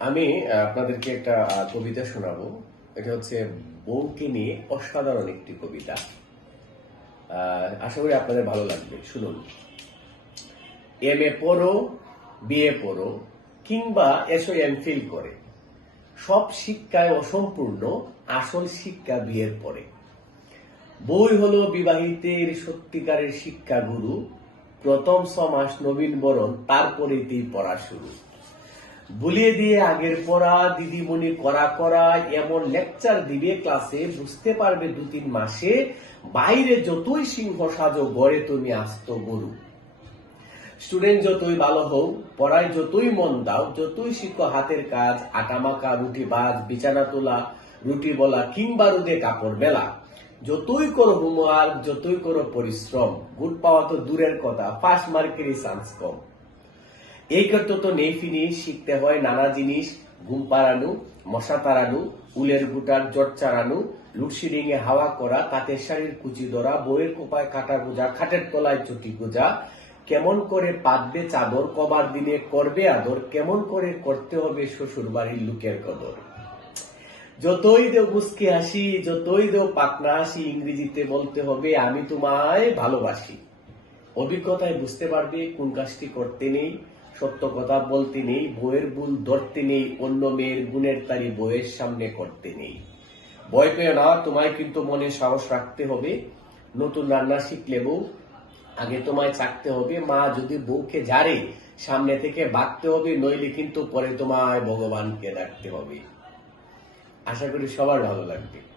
আমি আপনাদেরকে একটা কবিতা শোনাবো। এটা হচ্ছে বউকে নিয়ে অসাধারণ একটি কবিতা। আশা করি আপনাদের ভালো লাগবে। শুনুন। এম এ পড়ো, বিএ পড়ো, কিংবা এসো এম ফিল করে। সব শিক্ষায় অসম্পূর্ণ, আসল শিক্ষা বিয়ের পরে। বই হলো বিবাহিতের সত্যিকারের শিক্ষা গুরু প্রথম ছমাস নবীন বরণ, তারপরেতেই পড়া শুরু। বুলিয়ে দিয়ে আগের পড়া, দিদিমণি করা করা এমন লেকচার দিবে ক্লাসে বুঝতে পারবে দু তিন মাসে, বাইরে যতই সিংহ সাজো, গড়ে তুমি আস্ত গরু। স্টুডেন্ট যতই ভালো হও পড়ায় যতই মন দাও, যতই শিখো হাতের কাজ আটামাকা রুটি বাজ বিছানা তোলা, রুটি বলা, কিংবা রুদে কাপড় মেলা, যতই করো হোমওয়ার্ক যতই করো পরিশ্রম, গুড পাওয়া তো দূরের কথা ফার্স্ট মার্কেরই চান্স কম। তো নেই ফিনিশ, শিখতে হয় নানা জিনিস, ঘুম পাড়ানো, মশা তাড়ানো, উলের গুটার জট চারানো লুডশিডিং এ হাওয়া করা তাঁতের শাড়ির কুচি ধরা বইয়ের কোপায় কাটা গোজা, খাটের তলায় চটি গোজা, কেমন করে পাতবে চাদর, কবার দিনে করবে আদর, কেমন করে করতে হবে শ্বশুর বাড়ির লোকের কদর। যতই দেও মুসকে হাসি, যতই দেও পাকনা হাসি, ইংরেজিতে বলতে হবে, আমি তোমায় ভালোবাসি। অভিজ্ঞতায় বুঝতে পারবে কোন কাজটি করতে নেই। সত্য কথা বলতে নেই, বইয়ের ভুল ধরতে নেই, অন্য মেয়ের গুণের তারি বইয়ের সামনে করতে নেই। ভয় পেও না, তোমায় কিন্তু মনে সাহস রাখতে হবে। নতুন রান্না শিখলে বউ, আগে তোমায় চাকতে হবে। মা যদি বউকে ঝাড়ে সামনে থেকে বাঁকতে হবে, নইলে কিন্তু পরে তোমায় ভগবানকে ডাকতে হবে। আশা করি সবার ভালো লাগবে।